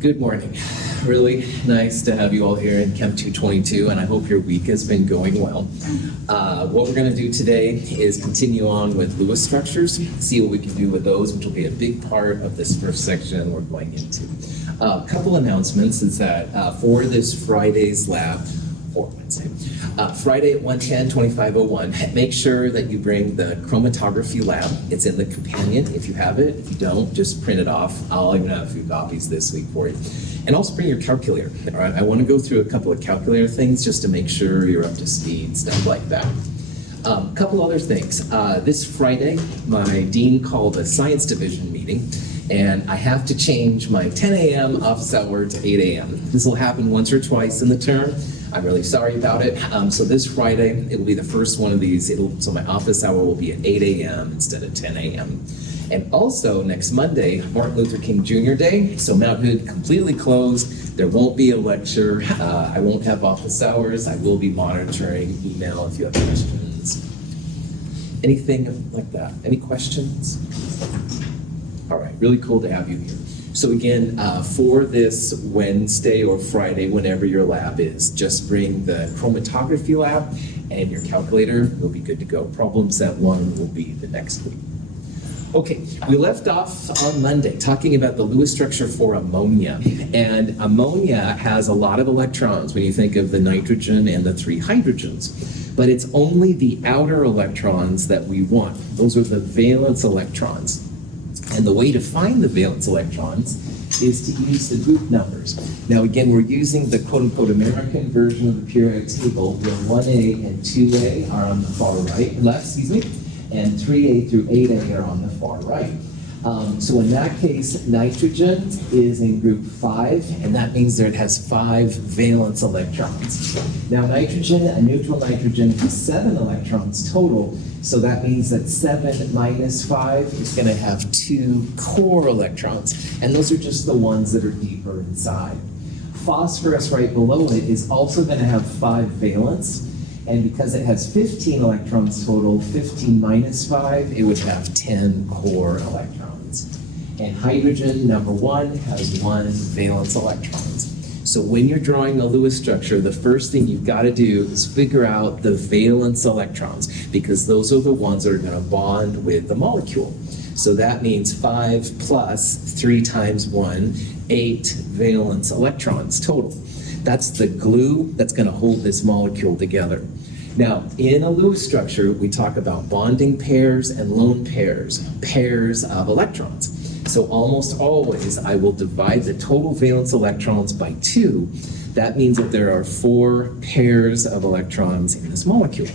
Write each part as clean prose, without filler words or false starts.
Good morning. Really nice to have you all here in Chem 222, and I hope your week has been going well. What we're going to do today is continue on with Lewis structures, see what we can do with those, which will be a big part of this first section we're going into. A couple announcements is that for this Friday's lab, Friday at 1:10, 2501, make sure that you bring the chromatography lab. It's in the companion if you have it. If you don't, just print it off. I'll even have a few copies this week for you. And also bring your calculator. All right, I want to go through a couple of calculator things just to make sure you're up to speed, stuff like that. A couple other things. This Friday, my dean called a science division meeting, and I have to change my 10 a.m. office hour to 8 a.m. This will happen once or twice in the term. I'm really sorry about it. So this Friday, it will be the first one of these. So my office hour will be at 8 a.m. instead of 10 a.m. And also next Monday, Martin Luther King Jr. Day. So Mount Hood completely closed. There won't be a lecture. I won't have office hours. I will be monitoring email if you have questions. Anything like that? Any questions? All right, really cool to have you here. So again, for this Wednesday or Friday, whenever your lab is, just bring the chromatography lab and your calculator. We'll be good to go. Problem set 1 will be the next week. Okay, we left off on Monday talking about the Lewis structure for ammonia. And ammonia has a lot of electrons when you think of the nitrogen and the 3 hydrogens. But it's only the outer electrons that we want. Those are the valence electrons. And the way to find the valence electrons is to use the group numbers. Now again, we're using the quote-unquote American version of the periodic table where 1A and 2A are on the far left, and 3A through 8A are on the far right. So in that case, nitrogen is in group 5, and that means that it has 5 valence electrons. Now nitrogen, a neutral nitrogen, has 7 electrons total, so that means that 7 minus 5 is going to have 2 core electrons, and those are just the ones that are deeper inside. Phosphorus right below it is also going to have 5 valence, and because it has 15 electrons total, 15 minus 5, it would have 10 core electrons. And hydrogen, number 1, has 1 valence electrons. So when you're drawing a Lewis structure, the first thing you've got to do is figure out the valence electrons, because those are the ones that are going to bond with the molecule. So that means 5 plus 3 times 1, 8 valence electrons total. That's the glue that's going to hold this molecule together. Now, in a Lewis structure, we talk about bonding pairs and lone pairs, pairs of electrons. So almost always, I will divide the total valence electrons by 2. That means that there are 4 pairs of electrons in this molecule.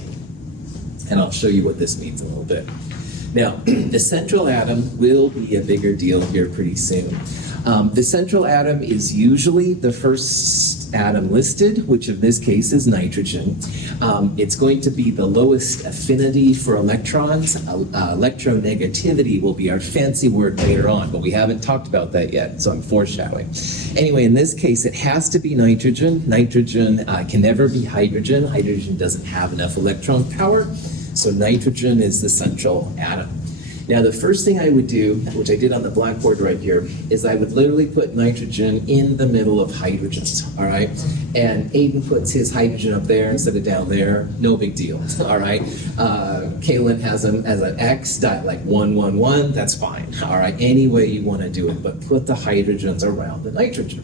And I'll show you what this means in a little bit. Now, the central atom will be a bigger deal here pretty soon. The central atom is usually the first atom listed, which in this case is nitrogen. It's going to be the lowest affinity for electrons. Electronegativity will be our fancy word later on, but we haven't talked about that yet, so I'm foreshadowing. Anyway, in this case, it has to be nitrogen. Nitrogen can never be hydrogen. Hydrogen doesn't have enough electron power, so nitrogen is the central atom. Now, the first thing I would do, which I did on the blackboard right here, is I would literally put nitrogen in the middle of hydrogens, all right? And Aiden puts his hydrogen up there instead of down there, no big deal, all right? Kaylin has them as an X dot, like 1, 1, 1, that's fine, all right? Any way you want to do it, but put the hydrogens around the nitrogen.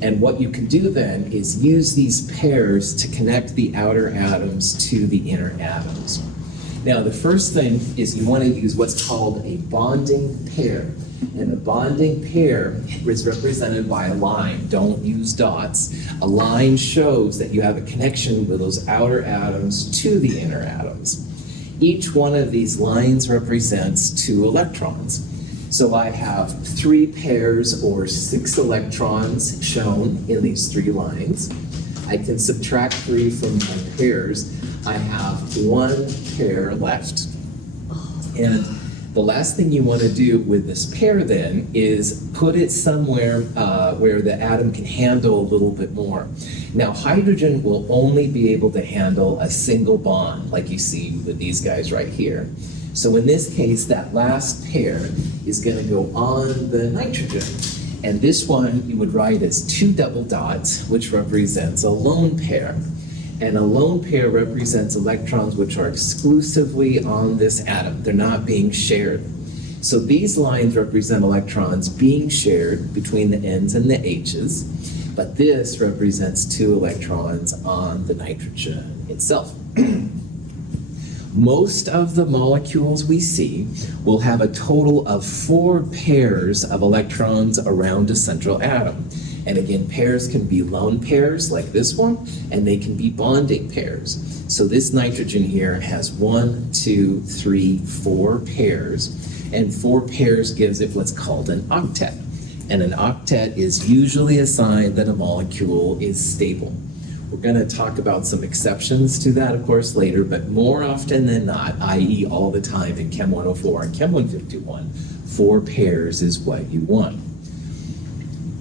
And what you can do then is use these pairs to connect the outer atoms to the inner atoms. Now, the first thing is you want to use what's called a bonding pair. And a bonding pair is represented by a line. Don't use dots. A line shows that you have a connection with those outer atoms to the inner atoms. Each one of these lines represents 2 electrons. So I have 3 pairs or 6 electrons shown in these 3 lines. I can subtract 3 from my pairs. I have 1 pair left. And the last thing you want to do with this pair then is put it somewhere where the atom can handle a little bit more. Now, hydrogen will only be able to handle a single bond, like you see with these guys right here. So in this case, that last pair is going to go on the nitrogen. And this one you would write as 2 double dots, which represents a lone pair. And a lone pair represents electrons which are exclusively on this atom. They're not being shared. So these lines represent electrons being shared between the N's and the H's, but this represents 2 electrons on the nitrogen itself. Most of the molecules we see will have a total of 4 pairs of electrons around a central atom. And again, pairs can be lone pairs like this one, and they can be bonding pairs. So this nitrogen here has 1, 2, 3, 4 pairs, and 4 pairs gives it what's called an octet. And an octet is usually a sign that a molecule is stable. We're going to talk about some exceptions to that, of course, later, but more often than not, i.e. all the time in Chem 104 and Chem 151, 4 pairs is what you want.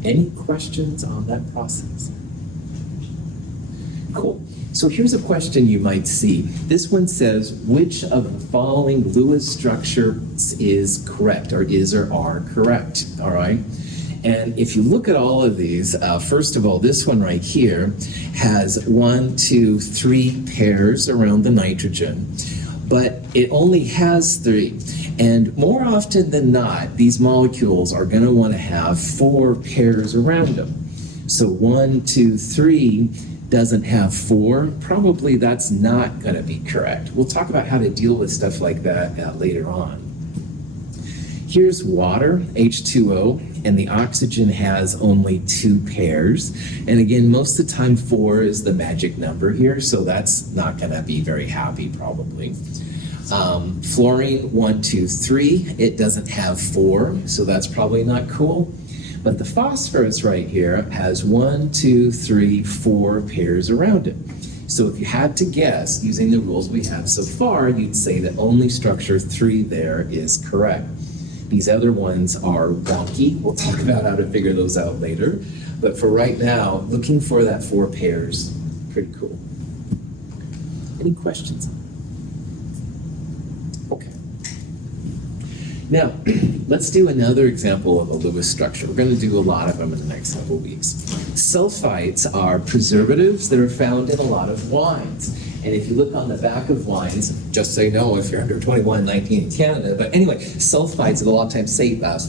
Any questions on that process? Cool. So here's a question you might see. This one says, which of the following Lewis structures is correct, or is or are correct, all right? And if you look at all of these, first of all, this one right here has 1, 2, 3 pairs around the nitrogen, but it only has 3. And more often than not, these molecules are going to want to have 4 pairs around them. So 1, 2, 3 doesn't have 4. Probably that's not going to be correct. We'll talk about how to deal with stuff like that later on. Here's water, H2O, and the oxygen has only 2 pairs. And again, most of the time 4 is the magic number here, so that's not going to be very happy probably. Fluorine, 1, 2, 3, it doesn't have 4, so that's probably not cool. But the phosphorus right here has 1, 2, 3, 4 pairs around it. So if you had to guess, using the rules we have so far, you'd say that only structure 3 there is correct. These other ones are wonky. We'll talk about how to figure those out later. But for right now, looking for that 4 pairs, pretty cool. Any questions? Okay. Now, let's do another example of a Lewis structure. We're going to do a lot of them in the next couple of weeks. Sulfites are preservatives that are found in a lot of wines. And if you look on the back of wines, just so you know if you're under 21, 19 in Canada, but anyway, sulfites, a lot of times say this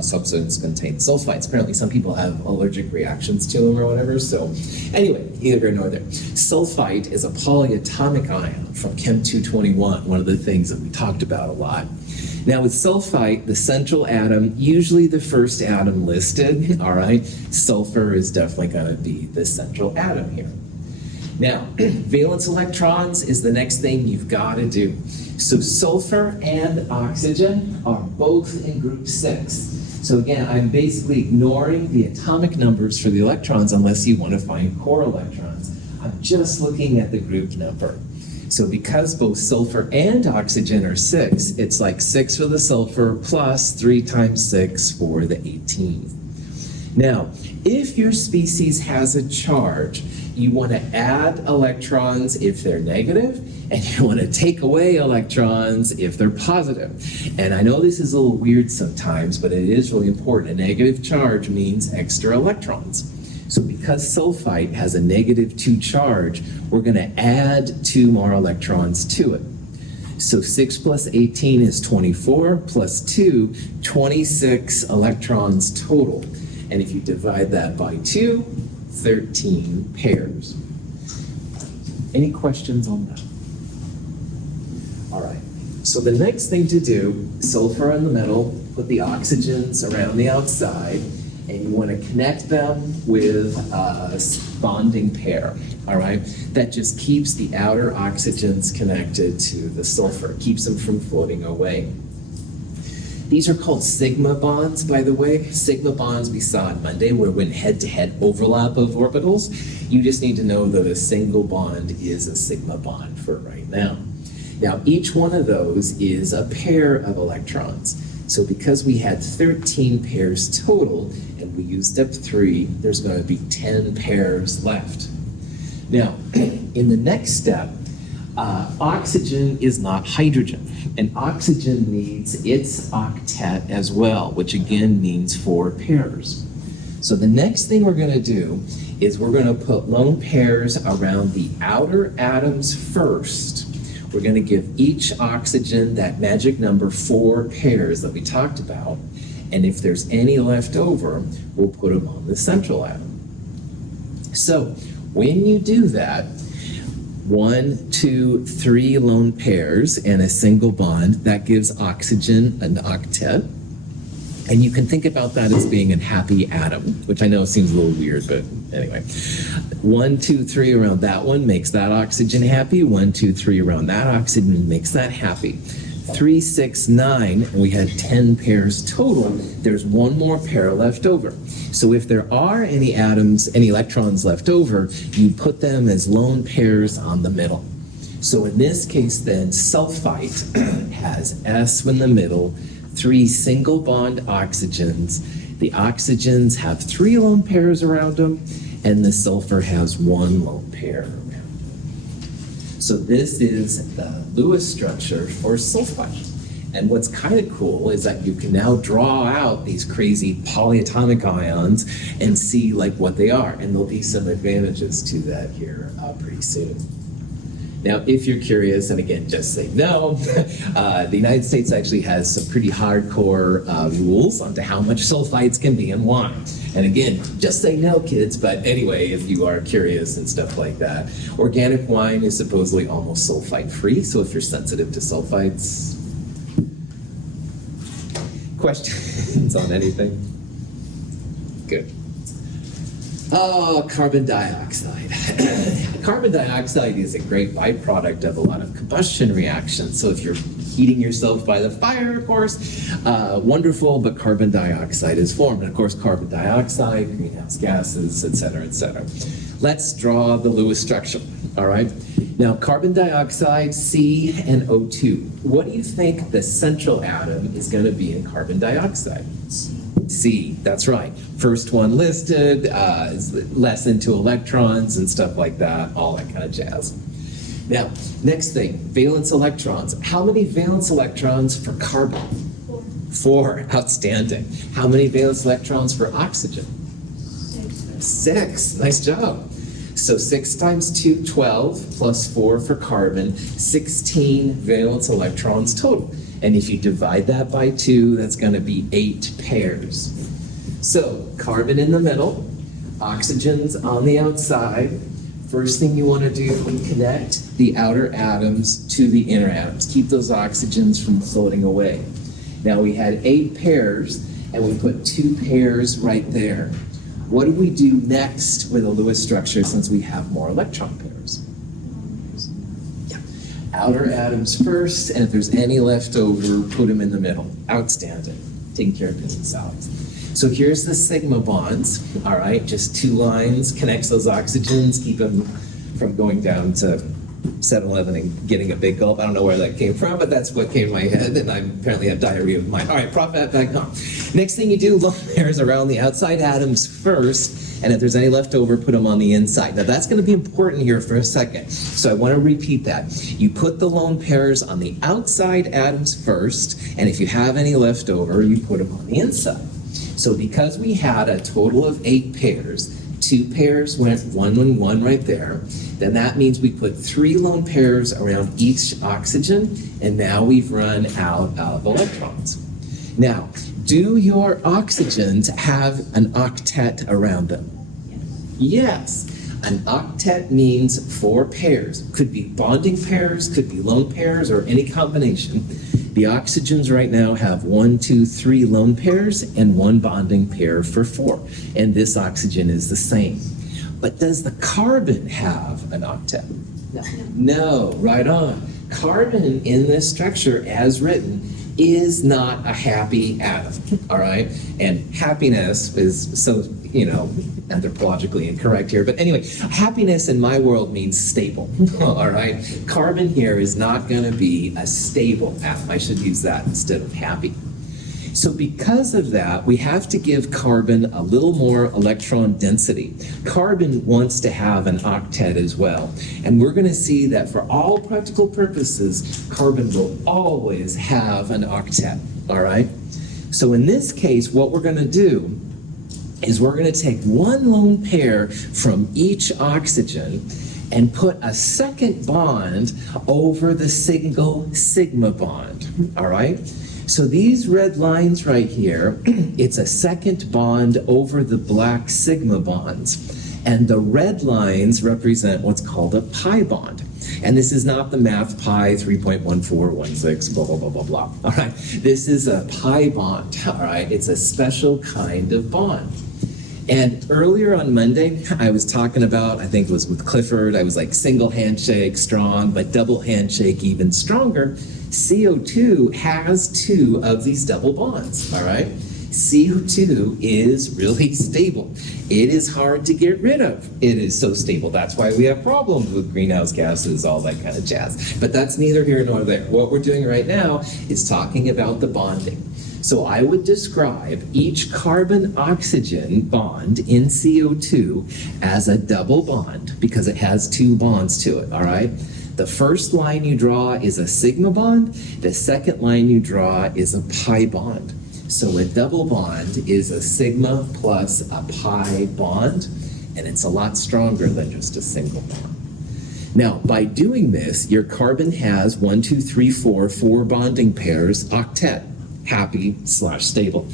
substance contains sulfites. Apparently some people have allergic reactions to them or whatever, so anyway, neither here nor there. Sulfite is a polyatomic ion from Chem 221, one of the things that we talked about a lot. Now with sulfite, the central atom, usually the first atom listed, all right? Sulfur is definitely going to be the central atom here. Now, valence electrons is the next thing you've got to do. So sulfur and oxygen are both in group 6. So again, I'm basically ignoring the atomic numbers for the electrons unless you want to find core electrons. I'm just looking at the group number. So because both sulfur and oxygen are 6, it's like 6 for the sulfur plus 3 times 6 for the 18. Now, if your species has a charge, you want to add electrons if they're negative, and you want to take away electrons if they're positive. And I know this is a little weird sometimes, but it is really important. A negative charge means extra electrons. So because sulfite has a -2 charge, we're going to add 2 more electrons to it. So 6 plus 18 is 24, plus 2, 26 electrons total. And if you divide that by 2, 13 pairs. Any questions on that? All right, so the next thing to do, sulfur in the middle, put the oxygens around the outside, and you want to connect them with a bonding pair, all right? That just keeps the outer oxygens connected to the sulfur, keeps them from floating away. These are called sigma bonds, by the way. Sigma bonds we saw on Monday where when head-to-head overlap of orbitals, you just need to know that a single bond is a sigma bond for right now. Now, each one of those is a pair of electrons. So because we had 13 pairs total, and we used up 3, there's going to be 10 pairs left. Now, in the next step, oxygen is not hydrogen, and oxygen needs its octet as well, which again means 4 pairs. So the next thing we're going to do is we're going to put lone pairs around the outer atoms first. We're going to give each oxygen that magic number 4 pairs that we talked about. And if there's any left over, we'll put them on the central atom. So when you do that, 1, 2, 3 lone pairs and a single bond, that gives oxygen an octet. And you can think about that as being a happy atom, which I know seems a little weird, but anyway. 1, 2, 3 around that one makes that oxygen happy. 1, 2, 3 around that oxygen makes that happy. 3, 6, 9, and we had 10 pairs total. There's one more pair left over. So if there are any atoms, any electrons left over, you put them as lone pairs on the middle. So in this case then, sulfite has S in the middle, 3 single bond oxygens. The oxygens have 3 lone pairs around them, and the sulfur has 1 lone pair around them. So this is the Lewis structure for sulfite. And what's kind of cool is that you can now draw out these crazy polyatomic ions and see like what they are. And there'll be some advantages to that here pretty soon. Now, if you're curious, and again, just say no, the United States actually has some pretty hardcore rules onto how much sulfites can be in wine. And again, just say no, kids, but anyway, if you are curious and stuff like that. Organic wine is supposedly almost sulfite-free, so if you're sensitive to sulfites. Questions on anything? Good. Oh, carbon dioxide. Carbon dioxide is a great byproduct of a lot of combustion reactions. So if you're heating yourself by the fire, of course, wonderful, but carbon dioxide is formed. And of course, carbon dioxide, greenhouse gases, et cetera, et cetera. Let's draw the Lewis structure, all right? Now, carbon dioxide, C and O2. What do you think the central atom is going to be in carbon dioxide? C, that's right. First one listed, is less into electrons and stuff like that, all that kind of jazz. Now, next thing, valence electrons. How many valence electrons for carbon? 4, outstanding. How many valence electrons for oxygen? 6, nice job. So 6 times 2, 12, plus 4 for carbon, 16 valence electrons total. And if you divide that by 2, that's going to be 8 pairs. So carbon in the middle, oxygen's on the outside. First thing you want to do is connect the outer atoms to the inner atoms. Keep those oxygens from floating away. Now we had 8 pairs, and we put 2 pairs right there. What do we do next with a Lewis structure since we have more electron pairs? Outer atoms first, and if there's any left over, put them in the middle. Outstanding. Taking care of business solids. So here's the sigma bonds, all right? Just 2 lines, connects those oxygens, keep them from going down to 7-Eleven and getting a big gulp. I don't know where that came from, but that's what came to my head, and I apparently have diarrhea of mine. All right, prop that back on. Next thing you do, lone pairs around the outside atoms first, and if there's any left over, put them on the inside. Now that's going to be important here for a second, so I want to repeat that. You put the lone pairs on the outside atoms first, and if you have any left over, you put them on the inside. So because we had a total of 8 pairs, 2 pairs went 1 and 1 right there, then that means we put 3 lone pairs around each oxygen, and now we've run out of electrons. Now, do your oxygens have an octet around them? Yes. An octet means 4 pairs. Could be bonding pairs, could be lone pairs, or any combination. The oxygens right now have 1, 2, 3 lone pairs and 1 bonding pair for 4. And this oxygen is the same. But does the carbon have an octet? No, right on. Carbon in this structure, as written, is not a happy atom, all right? And happiness is so, anthropologically incorrect here. But anyway, happiness in my world means stable, all right? Carbon here is not going to be a stable atom. I should use that instead of happy. So because of that, we have to give carbon a little more electron density. Carbon wants to have an octet as well. And we're going to see that for all practical purposes, carbon will always have an octet, all right? So in this case, what we're going to do is we're going to take one lone pair from each oxygen and put a second bond over the single sigma bond, all right? So these red lines right here, it's a second bond over the black sigma bonds. And the red lines represent what's called a pi bond. And this is not the math pi 3.1416, blah, blah, blah, blah, blah. All right, this is a pi bond, all right? It's a special kind of bond. And earlier on Monday, I was talking about, I think it was with Clifford, I was like single handshake, strong, but double handshake, even stronger. CO2 has two of these double bonds, all right? CO2 is really stable. It is hard to get rid of. It is so stable. That's why we have problems with greenhouse gases, all that kind of jazz. But that's neither here nor there. What we're doing right now is talking about the bonding. So I would describe each carbon-oxygen bond in CO2 as a double bond because it has two bonds to it, all right? The first line you draw is a sigma bond. The second line you draw is a pi bond. So a double bond is a sigma plus a pi bond, and it's a lot stronger than just a single bond. Now, by doing this, your carbon has 1, 2, 3, 4 bonding pairs, octet. Happy/stable.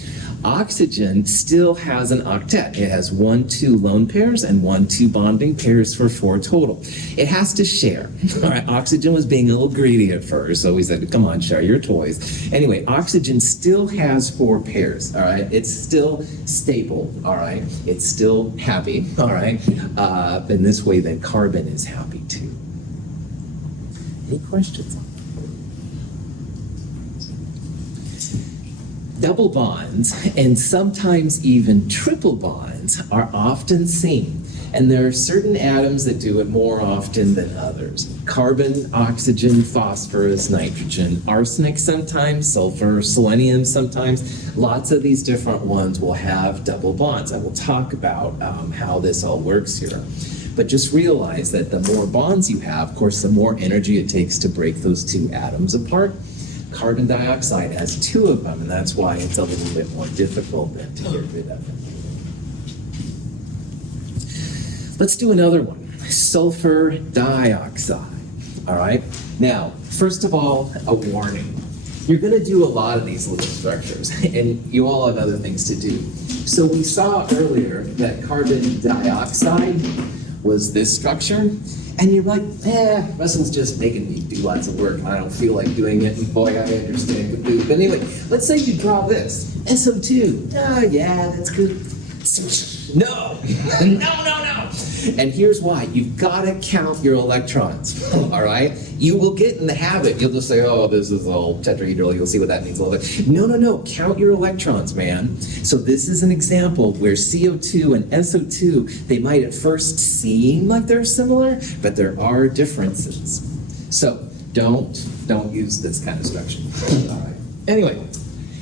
Oxygen still has an octet. It has 1, 2 lone pairs and 1, 2 bonding pairs for 4 total. It has to share. All right, oxygen was being a little greedy at first, so we said, come on, share your toys. Anyway, oxygen still has 4 pairs, all right? It's still stable, all right? It's still happy, all right? In this way, then carbon is happy too. Any questions on that? Double bonds, and sometimes even triple bonds, are often seen. And there are certain atoms that do it more often than others. Carbon, oxygen, phosphorus, nitrogen, arsenic sometimes, sulfur, selenium sometimes. Lots of these different ones will have double bonds. I will talk about how this all works here. But just realize that the more bonds you have, of course, the more energy it takes to break those two atoms apart. Carbon dioxide has 2 of them, and that's why it's a little bit more difficult than to get rid of it. Let's do another one, sulfur dioxide, all right? Now, first of all, a warning. You're gonna do a lot of these little structures, and you all have other things to do. So we saw earlier that carbon dioxide was this structure, and you're like, Russell's just making me do lots of work and I don't feel like doing it, and boy, I understand completely. But anyway, let's say you draw this, SO2. Oh yeah, that's good. No, no. And here's why. You've got to count your electrons, all right? You will get in the habit. You'll just say, oh, this is all tetrahedral. You'll see what that means a little bit. No. Count your electrons, man. So this is an example where CO2 and SO2, they might at first seem like they're similar, but there are differences. So don't use this kind of structure. All right. Anyway,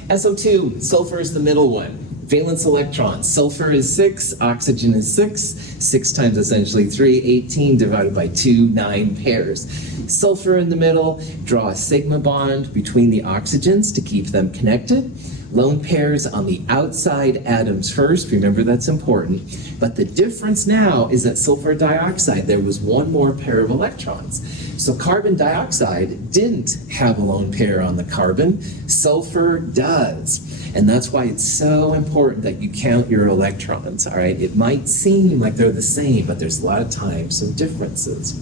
SO2, sulfur is the middle one. Valence electrons, sulfur is 6, oxygen is 6, 6 times essentially 3, 18 divided by 2, 9 pairs. Sulfur in the middle, draw a sigma bond between the oxygens to keep them connected. Lone pairs on the outside atoms first, remember that's important. But the difference now is that sulfur dioxide, there was one more pair of electrons. So carbon dioxide didn't have a lone pair on the carbon, sulfur does. And that's why it's so important that you count your electrons, all right? It might seem like they're the same, but there's a lot of times some differences.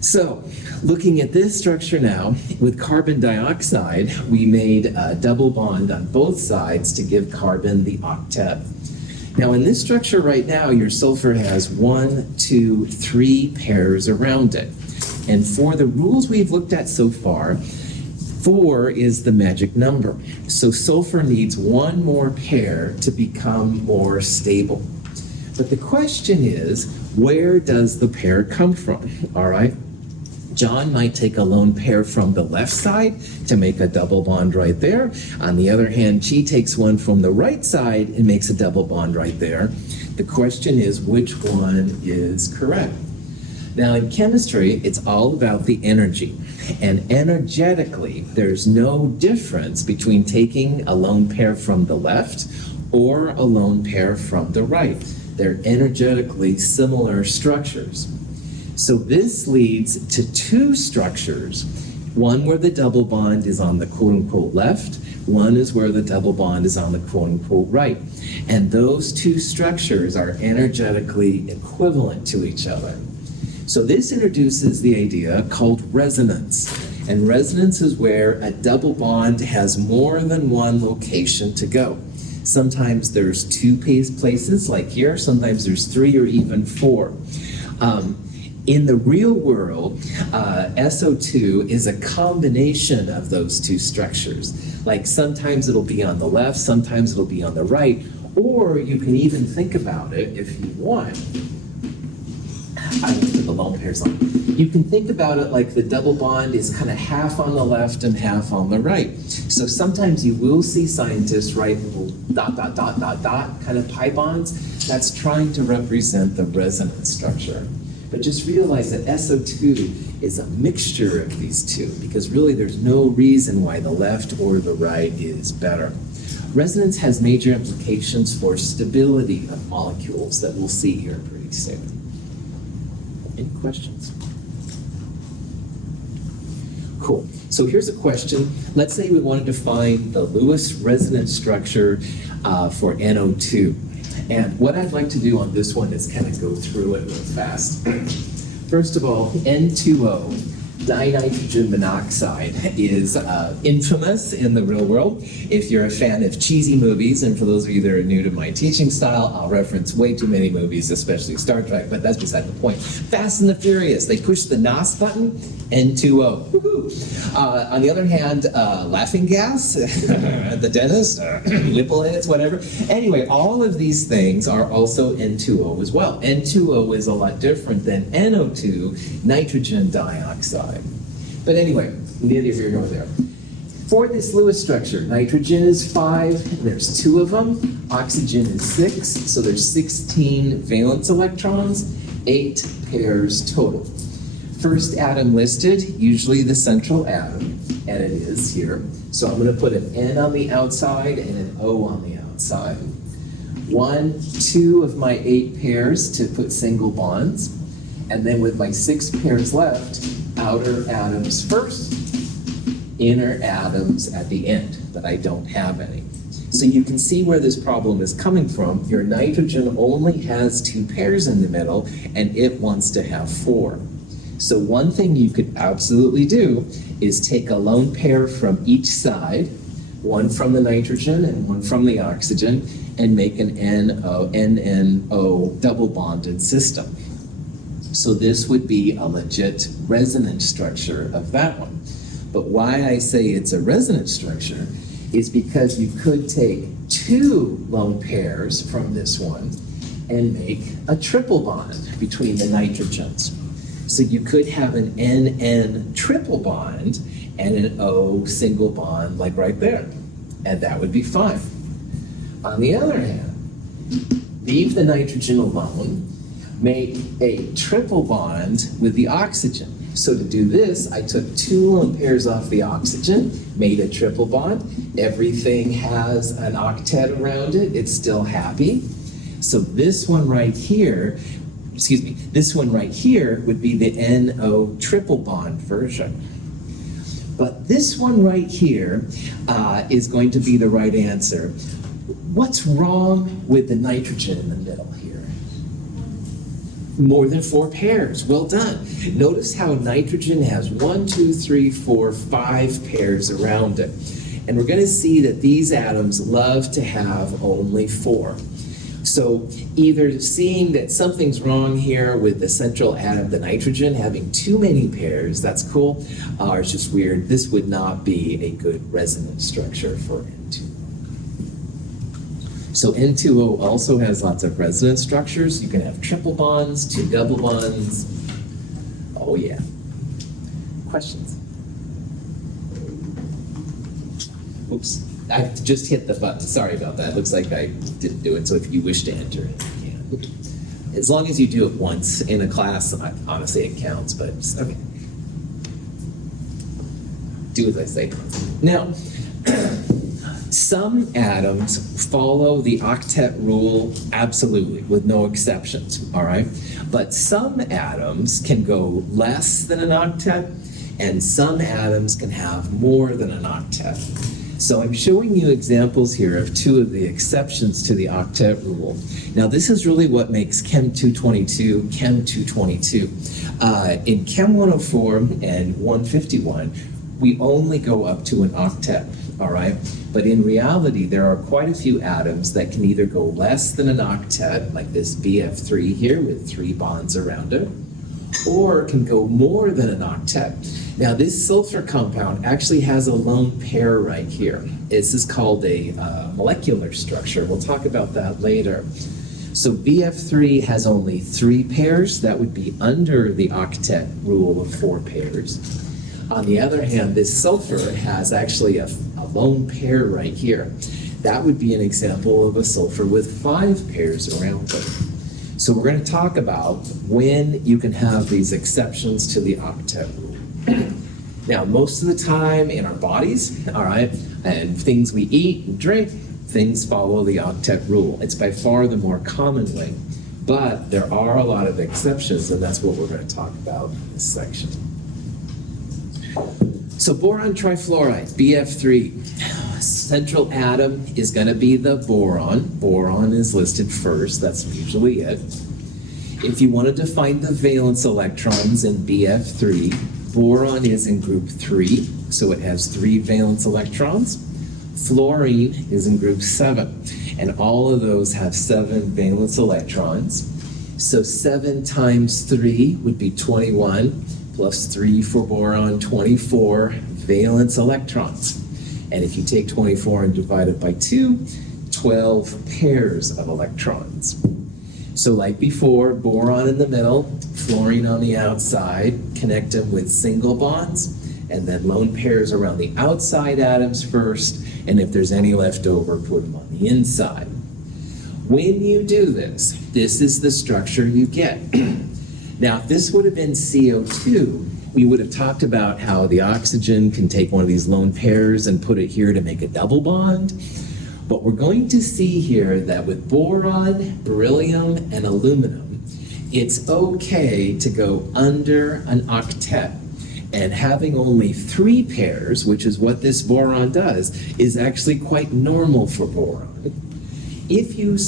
So, looking at this structure now, with carbon dioxide, we made a double bond on both sides to give carbon the octet. Now, in this structure right now, your sulfur has 1, 2, 3 pairs around it. And for the rules we've looked at so far, 4 is the magic number. So sulfur needs one more pair to become more stable. But the question is, where does the pair come from? All right. John might take a lone pair from the left side to make a double bond right there. On the other hand, Chi takes one from the right side and makes a double bond right there. The question is, which one is correct? Now, in chemistry, it's all about the energy. And energetically, there's no difference between taking a lone pair from the left or a lone pair from the right. They're energetically similar structures. So this leads to two structures, one where the double bond is on the quote-unquote left, one is where the double bond is on the quote-unquote right. And those two structures are energetically equivalent to each other. So this introduces the idea called resonance. And resonance is where a double bond has more than one location to go. Sometimes there's two places, like here. Sometimes there's three or even four. In the real world, SO2 is a combination of those two structures. Like sometimes it'll be on the left, sometimes it'll be on the right, or you can even think about it if you want. I will put the lone pairs on. You can think about it like the double bond is kind of half on the left and half on the right. So sometimes you will see scientists write little dot, dot, dot, dot, dot kind of pi bonds. That's trying to represent the resonance structure. But just realize that SO2 is a mixture of these two, because really there's no reason why the left or the right is better. Resonance has major implications for stability of molecules that we'll see here pretty soon. Any questions? Cool. So here's a question. Let's say we wanted to find the Lewis resonance structure for NO2. And what I'd like to do on this one is kind of go through it real fast. First of all, N2O, dinitrogen monoxide, is infamous in the real world. If you're a fan of cheesy movies, and for those of you that are new to my teaching style, I'll reference way too many movies, especially Star Trek, but that's beside the point. Fast and the Furious, they push the NOS button, N2O. Woohoo! On the other hand, laughing gas, the dentist, nipple heads, whatever. Anyway, all of these things are also N2O as well. N2O is a lot different than NO2, nitrogen dioxide. But anyway, neither here nor there. For this Lewis structure, nitrogen is 5, there's 2 of them. Oxygen is 6, so there's 16 valence electrons, 8 pairs total. First atom listed, usually the central atom, and it is here. So I'm going to put an N on the outside and an O on the outside. 1, 2 of my 8 pairs to put single bonds, and then with my 6 pairs left, outer atoms first, inner atoms at the end, but I don't have any. So you can see where this problem is coming from. Your nitrogen only has 2 pairs in the middle, and it wants to have 4. So one thing you could absolutely do is take a lone pair from each side, one from the nitrogen and one from the oxygen, and make an NO double bonded system. So this would be a legit resonance structure of that one. But why I say it's a resonance structure is because you could take 2 lone pairs from this one and make a triple bond between the nitrogens. So you could have an NN triple bond and an O single bond like right there. And that would be fine. On the other hand, leave the nitrogen alone, make a triple bond with the oxygen. So to do this, I took 2 lone pairs off the oxygen, made a triple bond. Everything has an octet around it. It's still happy. So this one right here, this one right here would be the NO triple bond version. But this one right here is going to be the right answer. What's wrong with the nitrogen in the middle here? More than 4 pairs. Well done. Notice how nitrogen has 1, 2, 3, 4, 5 pairs around it. And we're going to see that these atoms love to have only 4. So either seeing that something's wrong here with the central atom, the nitrogen, having too many pairs, that's cool, or it's just weird. This would not be a good resonance structure for N2O. So N2O also has lots of resonance structures. You can have triple bonds, 2 double bonds. Oh yeah. Questions? Oops. I just hit the button. Sorry about that. Looks like I didn't do it. So if you wish to enter it, you can. As long as you do it once in a class, honestly, it counts. But okay, do as I say. Now, Some atoms follow the octet rule absolutely, with no exceptions, all right? But some atoms can go less than an octet, and some atoms can have more than an octet. So I'm showing you examples here of two of the exceptions to the octet rule. Now this is really what makes Chem 222 Chem 222. In Chem 104 and 151, we only go up to an octet, all right? But in reality, there are quite a few atoms that can either go less than an octet, like this BF3 here with 3 bonds around it, or can go more than an octet. Now this sulfur compound actually has a lone pair right here. This is called a molecular structure. We'll talk about that later. So BF3 has only 3 pairs. That would be under the octet rule of 4 pairs. On the other hand, this sulfur has actually a lone pair right here. That would be an example of a sulfur with 5 pairs around it. So we're going to talk about when you can have these exceptions to the octet rule. Now, most of the time in our bodies, all right, and things we eat and drink, things follow the octet rule. It's by far the more common way. But there are a lot of exceptions, and that's what we're going to talk about in this section. So boron trifluoride, BF3. Central atom is going to be the boron. Boron is listed first. That's usually it. If you wanted to find the valence electrons in BF3, boron is in group 3, so it has 3 valence electrons. Fluorine is in group 7, and all of those have 7 valence electrons. So 7 times 3 would be 21, plus 3 for boron, 24 valence electrons. And if you take 24 and divide it by 2, 12 pairs of electrons. So like before, boron in the middle, fluorine on the outside, connect them with single bonds, and then lone pairs around the outside atoms first, and if there's any left over, put them on the inside. When you do this, this is the structure you get. Now, if this would have been CO2, we would have talked about how the oxygen can take one of these lone pairs and put it here to make a double bond. But we're going to see here that with boron, beryllium, and aluminum, it's okay to go under an octet. And having only 3 pairs, which is what this boron does, is actually quite normal for boron. If you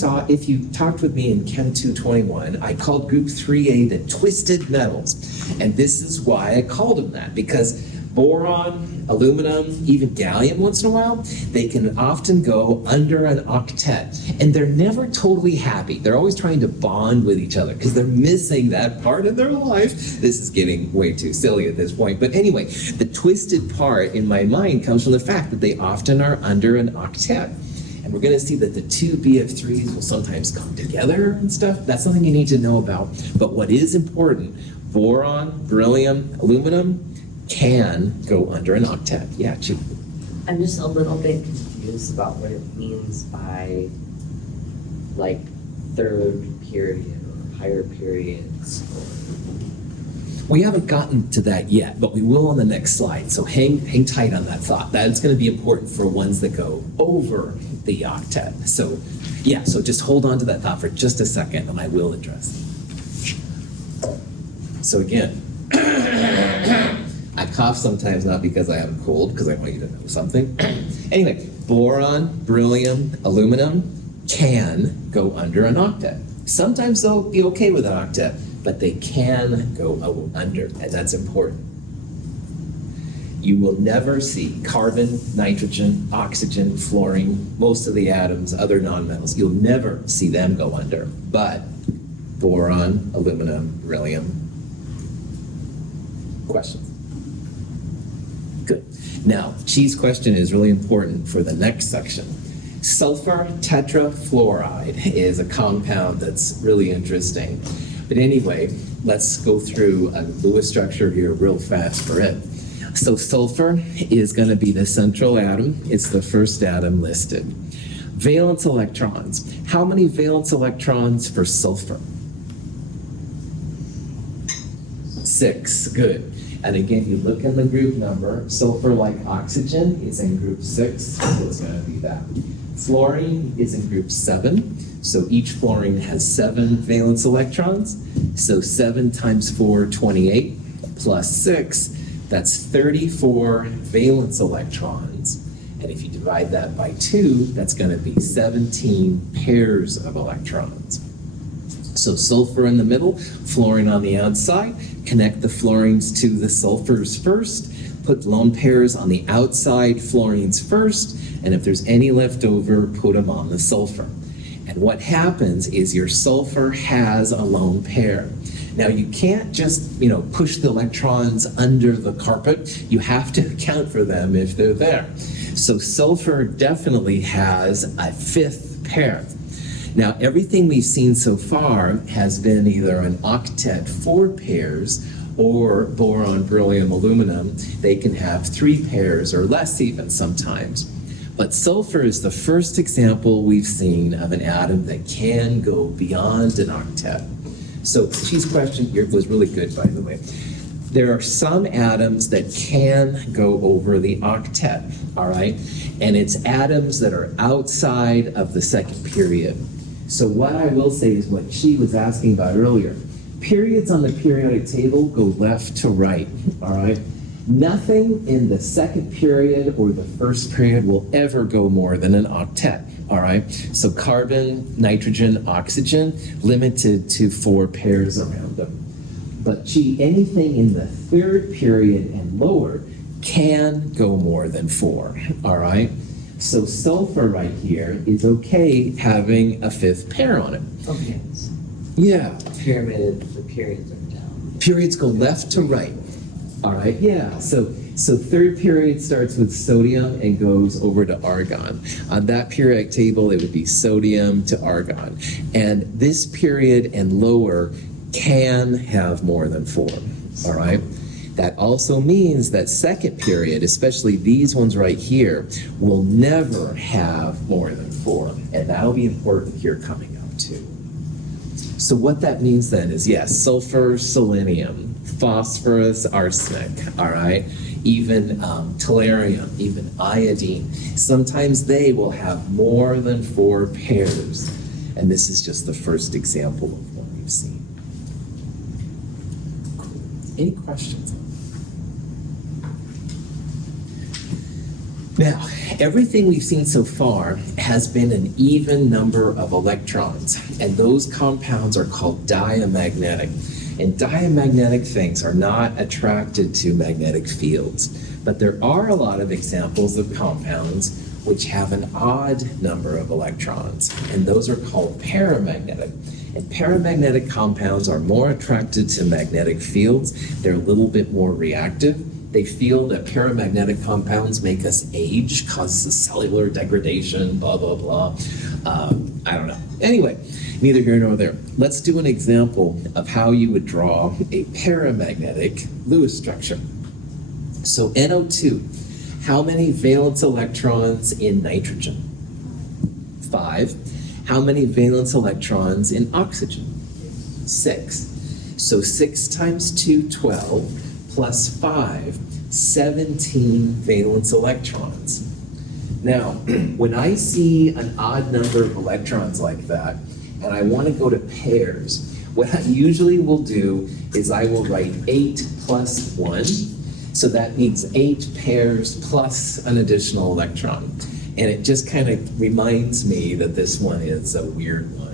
talked with me in Chem 221, I called group 3A the twisted metals. And this is why I called them that, because boron, aluminum, even gallium once in a while, they can often go under an octet. And they're never totally happy. They're always trying to bond with each other because they're missing that part of their life. This is getting way too silly at this point. But anyway, the twisted part in my mind comes from the fact that they often are under an octet. And we're going to see that the 2 BF3s will sometimes come together and stuff. That's something you need to know about. But what is important, boron, beryllium, aluminum can go under an octet. Yeah, Chief. I'm just a little bit confused about what it means by, like, third period or higher periods. We haven't gotten to that yet, but we will on the next slide. So hang tight on that thought. That's going to be important for ones that go over the octet. So yeah, so just hold on to that thought for just a second and I will address it. So again, I cough sometimes not because I have a cold, because I want you to know something. Anyway, boron, beryllium, aluminum can go under an octet. Sometimes they'll be okay with an octet, but they can go under, and that's important. You will never see carbon, nitrogen, oxygen, fluorine, most of the atoms, other nonmetals. You'll never see them go under, but boron, aluminum, beryllium. Questions? Good. Now, Chi's question is really important for the next section. Sulfur tetrafluoride is a compound that's really interesting. But anyway, let's go through a Lewis structure here real fast for it. So sulfur is going to be the central atom. It's the first atom listed. Valence electrons. How many valence electrons for sulfur? 6, good. And again, you look in the group number, sulfur like oxygen is in group 6, so it's gonna be that. Fluorine is in group 7, so each fluorine has 7 valence electrons. So 7 times 4, 28, plus 6, that's 34 valence electrons. And if you divide that by 2, that's gonna be 17 pairs of electrons. So sulfur in the middle, fluorine on the outside. Connect the fluorines to the sulfurs first. Put lone pairs on the outside, fluorines first. And if there's any left over, put them on the sulfur. And what happens is your sulfur has a lone pair. Now you can't just, push the electrons under the carpet. You have to account for them if they're there. So sulfur definitely has a 5th pair. Now, everything we've seen so far has been either an octet 4 pairs or boron, beryllium, aluminum. They can have 3 pairs or less even sometimes. But sulfur is the first example we've seen of an atom that can go beyond an octet. So Chi's question here was really good, by the way. There are some atoms that can go over the octet, all right? And it's atoms that are outside of the second period. So what I will say is what she was asking about earlier. Periods on the periodic table go left to right, all right? Nothing in the second period or the first period will ever go more than an octet, all right? So carbon, nitrogen, oxygen, limited to 4 pairs around them. But anything in the third period and lower can go more than 4, all right? So sulfur right here is okay having a 5th pair on it. Okay. Yeah. The periods are down. Periods go left to right. All right, yeah. So third period starts with sodium and goes over to argon. On that periodic table, it would be sodium to argon. And this period and lower can have more than 4, all right? That also means that second period, especially these ones right here, will never have more than 4. And that'll be important here coming up too. So what that means then is, yes, sulfur, selenium, phosphorus, arsenic, all right? Even tellurium, even iodine. Sometimes they will have more than 4 pairs. And this is just the first example of what we've seen. Cool. Any questions? Now, everything we've seen so far has been an even number of electrons, and those compounds are called diamagnetic. And diamagnetic things are not attracted to magnetic fields, but there are a lot of examples of compounds which have an odd number of electrons, and those are called paramagnetic. And paramagnetic compounds are more attracted to magnetic fields. They're a little bit more reactive. They feel that paramagnetic compounds make us age, causes cellular degradation, blah, blah, blah. I don't know. Anyway, neither here nor there. Let's do an example of how you would draw a paramagnetic Lewis structure. So NO2, how many valence electrons in nitrogen? 5. How many valence electrons in oxygen? 6. So 6 times 2, 12. Plus 5, 17 valence electrons. Now, when I see an odd number of electrons like that, and I want to go to pairs, what I usually will do is I will write 8 plus 1, so that means 8 pairs plus an additional electron. And it just kind of reminds me that this one is a weird one.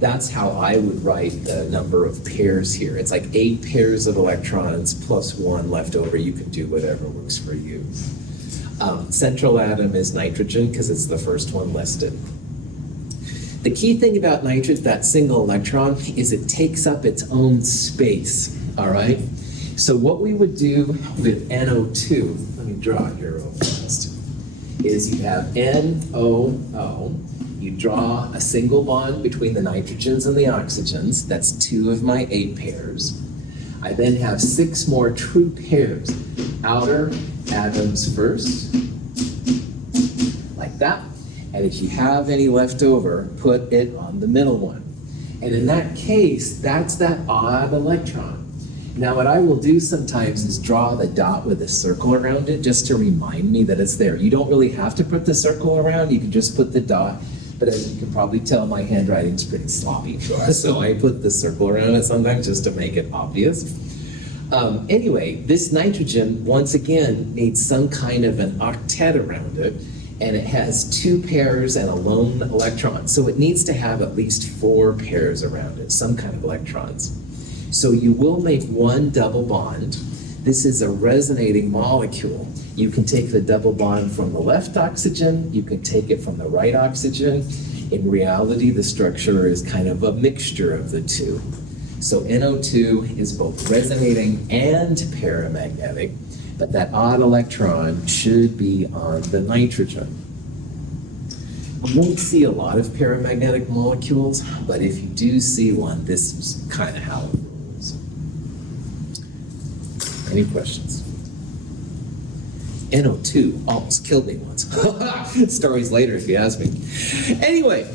That's how I would write the number of pairs here. It's like 8 pairs of electrons plus 1 left over. You can do whatever works for you. Central atom is nitrogen because it's the first one listed. The key thing about nitrogen, that single electron, is it takes up its own space, all right? So what we would do with NO2, let me draw it here real fast, is you have NOO. You draw a single bond between the nitrogens and the oxygens. That's 2 of my 8 pairs. I then have 6 more true pairs. Outer atoms first, like that. And if you have any left over, put it on the middle one. And in that case, that's that odd electron. Now what I will do sometimes is draw the dot with a circle around it just to remind me that it's there. You don't really have to put the circle around, you can just put the dot, but as you can probably tell, my handwriting's pretty sloppy. So I put the circle around it sometimes just to make it obvious. Anyway, this nitrogen, once again, needs some kind of an octet around it, and it has 2 pairs and a lone electron. So it needs to have at least 4 pairs around it, some kind of electrons. So you will make 1 double bond. This is a resonating molecule. You can take the double bond from the left oxygen, you can take it from the right oxygen. In reality, the structure is kind of a mixture of the two. So NO2 is both resonating and paramagnetic, but that odd electron should be on the nitrogen. You won't see a lot of paramagnetic molecules, but if you do see one, this is kind of how it rolls. Any questions? NO2 almost killed me once. Stories later if you ask me. Anyway,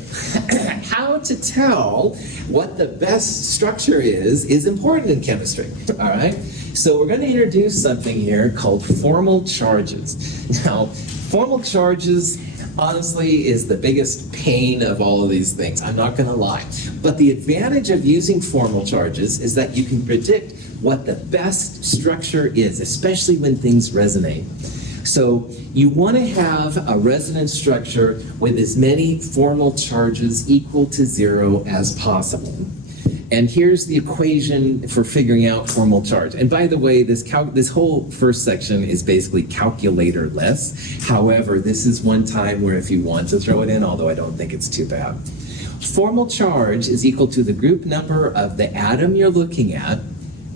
how to tell what the best structure is important in chemistry, all right? So we're going to introduce something here called formal charges. Now, formal charges, honestly, is the biggest pain of all of these things. I'm not going to lie. But the advantage of using formal charges is that you can predict what the best structure is, especially when things resonate. So you want to have a resonance structure with as many formal charges equal to 0 as possible. And here's the equation for figuring out formal charge. And by the way, this whole first section is basically calculator-less. However, this is one time where if you want to throw it in, although I don't think it's too bad. Formal charge is equal to the group number of the atom you're looking at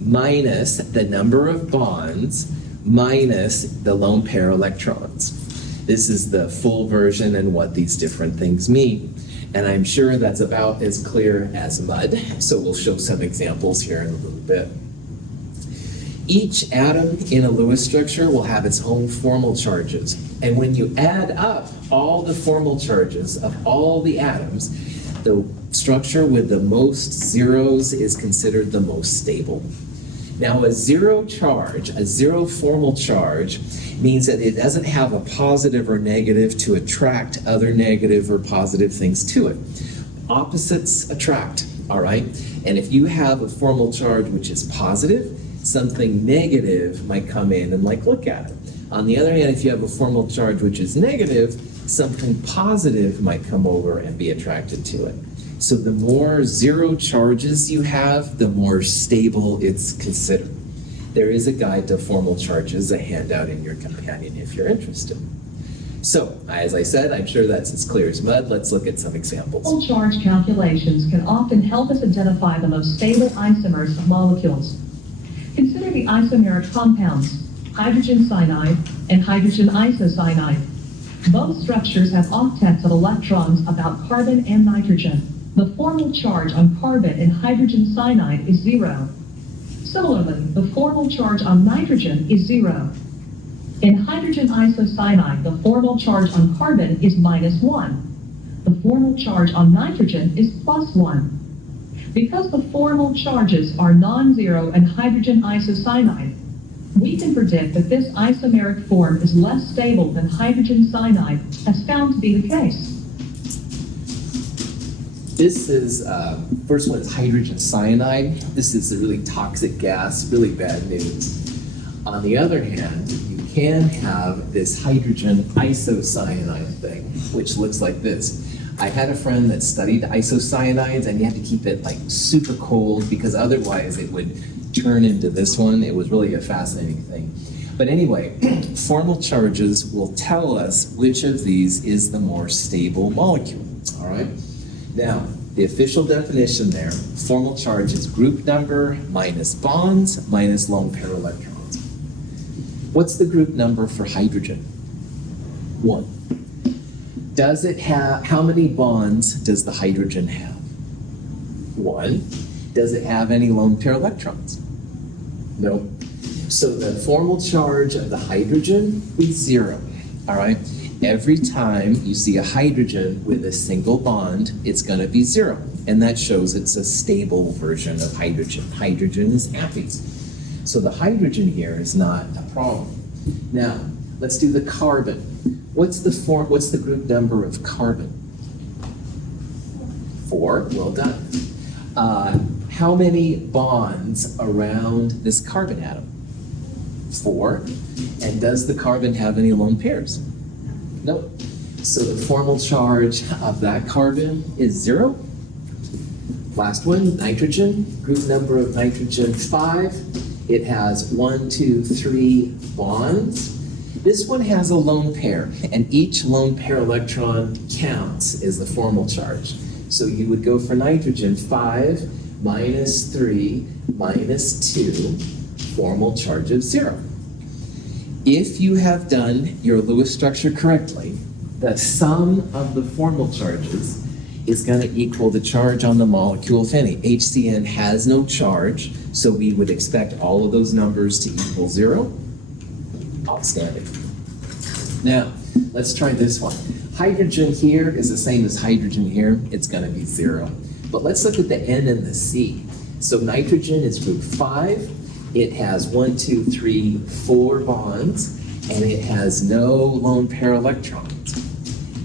minus the number of bonds minus the lone pair electrons. This is the full version and what these different things mean. And I'm sure that's about as clear as mud, so we'll show some examples here in a little bit. Each atom in a Lewis structure will have its own formal charges. And when you add up all the formal charges of all the atoms, the structure with the most zeros is considered the most stable. Now, a 0 charge, a 0 formal charge, means that it doesn't have a positive or negative to attract other negative or positive things to it. Opposites attract, all right? And if you have a formal charge which is positive, something negative might come in and look at it. On the other hand, if you have a formal charge which is negative, something positive might come over and be attracted to it. So the more 0 charges you have, the more stable it's considered. There is a guide to formal charges, a handout in your companion if you're interested. So, as I said, I'm sure that's as clear as mud. Let's look at some examples. Formal charge calculations can often help us identify the most stable isomers of molecules. Consider the isomeric compounds, hydrogen cyanide and hydrogen isocyanide. Both structures have octets of electrons about carbon and nitrogen. The formal charge on carbon in hydrogen cyanide is 0. Similarly, the formal charge on nitrogen is 0. In hydrogen isocyanide, the formal charge on carbon is -1. The formal charge on nitrogen is +1. Because the formal charges are non-zero in hydrogen isocyanide, we can predict that this isomeric form is less stable than hydrogen cyanide, as found to be the case. This is, first one is hydrogen cyanide. This is a really toxic gas, really bad news. On the other hand, you can have this hydrogen isocyanide thing, which looks like this. I had a friend that studied isocyanides, and you had to keep it super cold because otherwise it would turn into this one. It was really a fascinating thing. But anyway, formal charges will tell us which of these is the more stable molecule, all right? Now, the official definition there, formal charge is group number minus bonds minus lone pair electrons. What's the group number for hydrogen? 1. Does it have, how many bonds does the hydrogen have? 1. Does it have any lone pair electrons? No. So the formal charge of the hydrogen is 0, all right? Every time you see a hydrogen with a single bond, it's going to be 0. And that shows it's a stable version of hydrogen. Hydrogen is happy. So the hydrogen here is not a problem. Now, let's do the carbon. What's the group number of carbon? 4, well done. How many bonds around this carbon atom? 4. And does the carbon have any lone pairs? Nope. So the formal charge of that carbon is 0. Last one, nitrogen. Group number of nitrogen 5. It has 1, 2, 3 bonds. This one has a lone pair, and each lone pair electron counts as the formal charge. So you would go for nitrogen 5 minus 3 minus 2, formal charge of 0. If you have done your Lewis structure correctly, the sum of the formal charges is going to equal the charge on the molecule if any. HCN has no charge, so we would expect all of those numbers to equal 0. Outstanding. Now, let's try this one. Hydrogen here is the same as hydrogen here. It's going to be 0. But let's look at the N and the C. So nitrogen is group 5. It has 1, 2, 3, 4 bonds, and it has no lone pair electrons.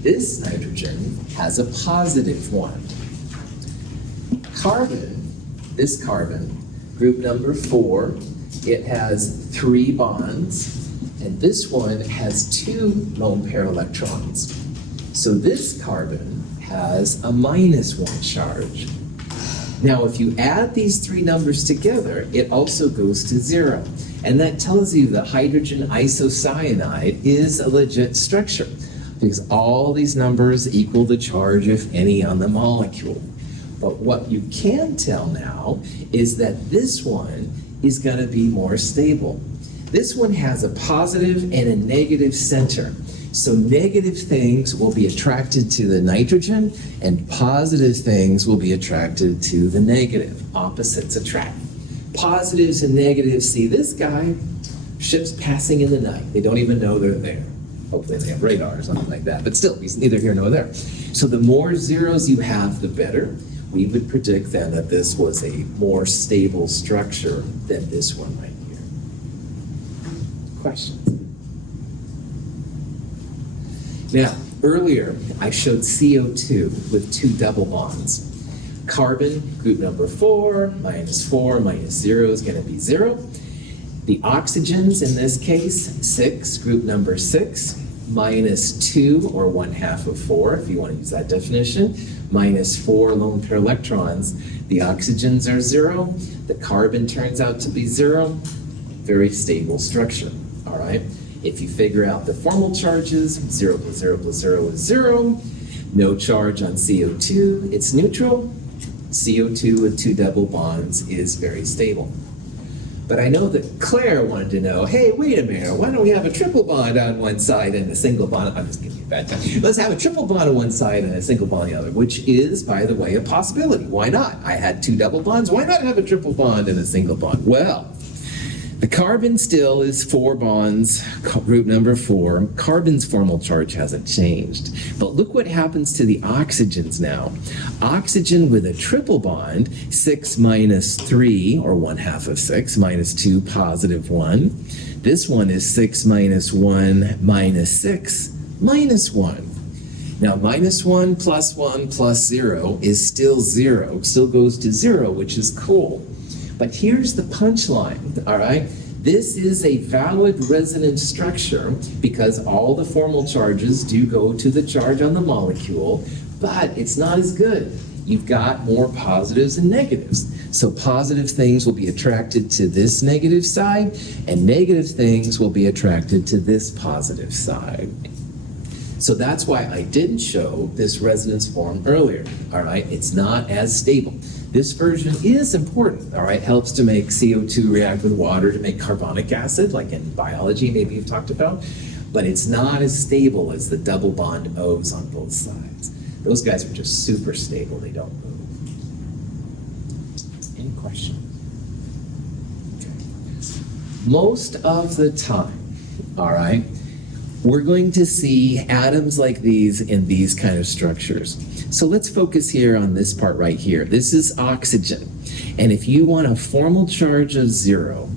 This nitrogen has a positive 1. Carbon, this carbon, group number 4, it has 3 bonds, and this one has 2 lone pair electrons. So this carbon has a -1 charge. Now, if you add these 3 numbers together, it also goes to 0. And that tells you the hydrogen isocyanide is a legit structure, because all these numbers equal the charge, if any, on the molecule. But what you can tell now is that this one is going to be more stable. This one has a positive and a negative center. So negative things will be attracted to the nitrogen, and positive things will be attracted to the negative. Opposites attract. Positives and negatives see this guy, ships passing in the night. They don't even know they're there. Hopefully they have radar or something like that, but still, he's neither here nor there. So the more zeros you have, the better. We would predict then that this was a more stable structure than this one right here. Questions? Now, earlier I showed CO2 with 2 double bonds. Carbon, group number 4 minus 0 is going to be 0. The oxygens in this case, 6, group number 6, minus 2, or 1/2 of 4, if you want to use that definition, minus 4 lone pair electrons. The oxygens are 0. The carbon turns out to be 0. Very stable structure, all right? If you figure out the formal charges, 0 plus 0 plus 0 is 0. No charge on CO2, it's neutral. CO2 with 2 double bonds is very stable. But I know that Claire wanted to know, hey, wait a minute, why don't we have a triple bond on one side and a single bond? I'm just giving you a bad time. Let's have a triple bond on one side and a single bond on the other, which is, by the way, a possibility. Why not? I had 2 double bonds. Why not have a triple bond and a single bond? Well, the carbon still is 4 bonds, group number 4. Carbon's formal charge hasn't changed. But look what happens to the oxygens now. Oxygen with a triple bond, 6 minus 3, or 1/2 of 6, minus 2, positive 1. This one is 6 minus 1 minus 6, minus 1. Now, minus 1 plus 0 is still 0, still goes to 0, which is cool. But here's the punchline, all right? This is a valid resonance structure because all the formal charges do go to the charge on the molecule, but it's not as good. You've got more positives and negatives. So positive things will be attracted to this negative side, and negative things will be attracted to this positive side. So that's why I didn't show this resonance form earlier, all right? It's not as stable. This version is important, all right? Helps to make CO2 react with water to make carbonic acid, like in biology maybe you've talked about, but it's not as stable as the double bond O's on both sides. Those guys are just super stable, they don't move. Any questions? Okay. Most of the time, all right, we're going to see atoms like these in these kind of structures. So let's focus here on this part right here. This is oxygen. And if you want a formal charge of 0,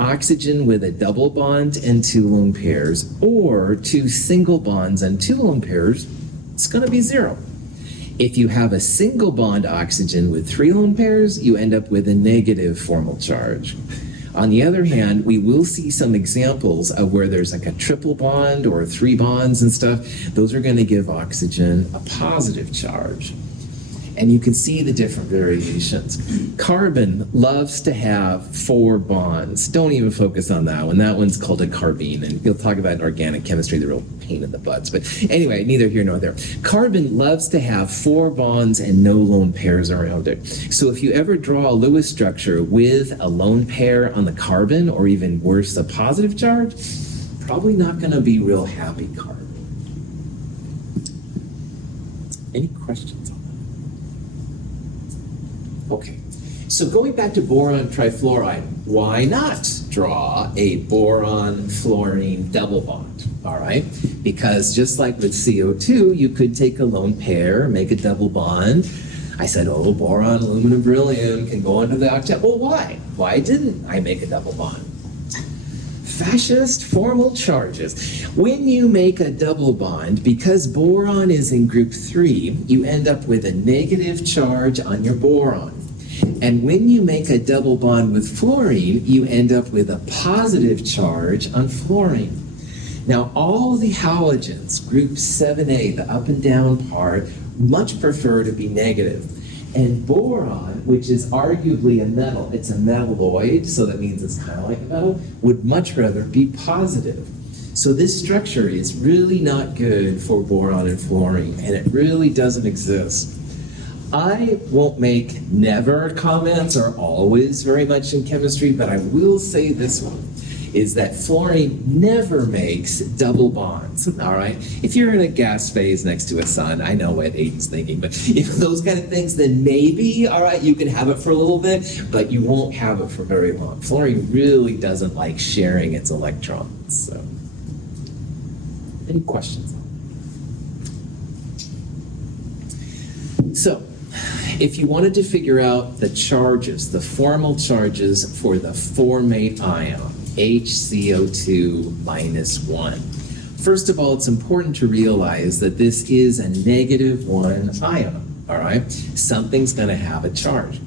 oxygen with a double bond and 2 lone pairs, or 2 single bonds and 2 lone pairs, it's going to be 0. If you have a single bond oxygen with 3 lone pairs, you end up with a negative formal charge. On the other hand, we will see some examples of where there's like a triple bond or 3 bonds and stuff. Those are going to give oxygen a positive charge. And you can see the different variations. Carbon loves to have 4 bonds. Don't even focus on that one. That one's called a carbene, and you'll talk about in organic chemistry, the real pain in the butts. But anyway, neither here nor there. Carbon loves to have 4 bonds and no lone pairs around it. So if you ever draw a Lewis structure with a lone pair on the carbon, or even worse, a positive charge, probably not going to be real happy carbon. Any questions on that? Okay, so going back to boron trifluoride, why not draw a boron-fluorine double bond, all right? Because just like with CO2, you could take a lone pair, make a double bond. I said, oh, boron, aluminum, beryllium can go into the octet. Well, why? Why didn't I make a double bond? Fascist formal charges. When you make a double bond, because boron is in group 3, you end up with a negative charge on your boron. And when you make a double bond with fluorine, you end up with a positive charge on fluorine. Now, all the halogens, group 7A, the up and down part, much prefer to be negative. And boron, which is arguably a metal, it's a metalloid, so that means it's kind of like a metal, would much rather be positive. So this structure is really not good for boron and fluorine, and it really doesn't exist. I won't make never comments or always very much in chemistry, but I will say this one, is that fluorine never makes double bonds, all right? If you're in a gas phase next to a sun, I know what Aiden's thinking, but if those kind of things, then maybe, all right, you can have it for a little bit, but you won't have it for very long. Fluorine really doesn't like sharing its electrons, so. Any questions? So, if you wanted to figure out the charges, the formal charges for the formate ion, HCO2 minus 1. First of all, it's important to realize that this is a -1 ion, all right? Something's going to have a charge.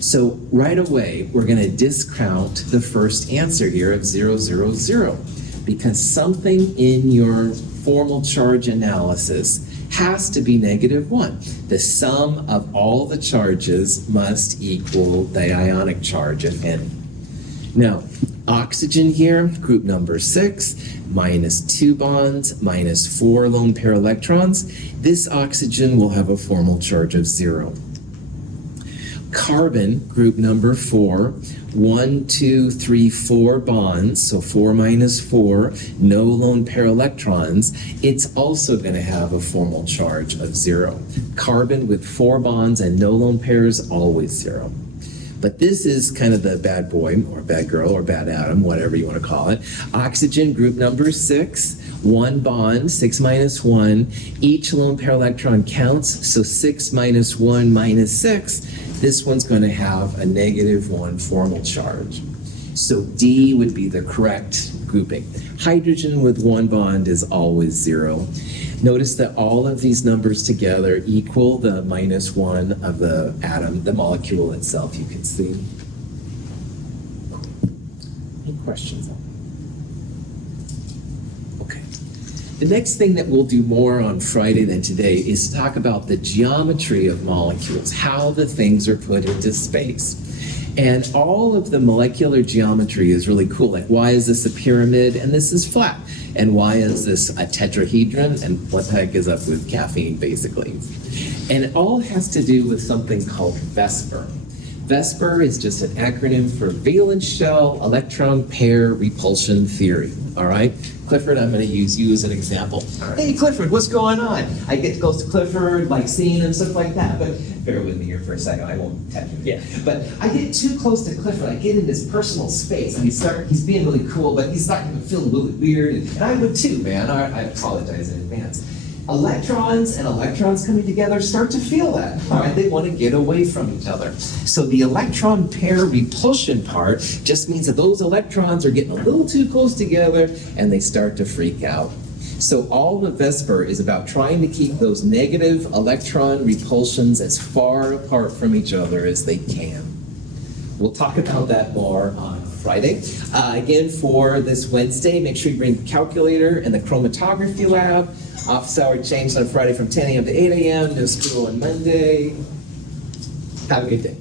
So right away, we're going to discount the first answer here of 0, 0, 0, because something in your formal charge analysis has to be -1. The sum of all the charges must equal the ionic charge of N. Now, oxygen here, group number 6, minus 2 bonds, minus 4 lone pair electrons. This oxygen will have a formal charge of 0. Carbon, group number 4, 1, 2, 3, 4 bonds, so 4 minus 4, no lone pair electrons. It's also going to have a formal charge of 0. Carbon with 4 bonds and no lone pairs, always 0. But this is kind of the bad boy, or bad girl, or bad atom, whatever you want to call it. Oxygen, group number 6, 1 bond, 6 minus 1. Each lone pair electron counts, so 6 minus 1 minus 6. This one's going to have a -1 formal charge. So D would be the correct grouping. Hydrogen with 1 bond is always 0. Notice that all of these numbers together equal the -1 of the atom, the molecule itself, you can see. Any questions? Okay. The next thing that we'll do more on Friday than today is to talk about the geometry of molecules, how the things are put into space. And all of the molecular geometry is really cool. Like, why is this a pyramid and this is flat? And why is this a tetrahedron? And what the heck is up with caffeine, basically? And it all has to do with something called VESPER. VESPER is just an acronym for valence shell electron pair repulsion theory, all right? Clifford, I'm going to use you as an example. Hey, Clifford, what's going on? I get close to Clifford, like seeing him, stuff like that, but bear with me here for a second. I won't touch him. Yeah. But I get too close to Clifford. I get in his personal space, and he's being really cool, but he's starting to feel a little weird, and I would too, man. I apologize in advance. electrons and electrons coming together start to feel that, right? They want to get away from each other. So the electron pair repulsion part just means that those electrons are getting a little too close together and they start to freak out. So all the VSEPR is about trying to keep those negative electron repulsions as far apart from each other as they can. We'll talk about that more on Friday. Again, for this Wednesday, make sure you bring the calculator and the chromatography lab. Office hour changed on Friday from 10 a.m. to 8 a.m. No school on Monday. Have a good day.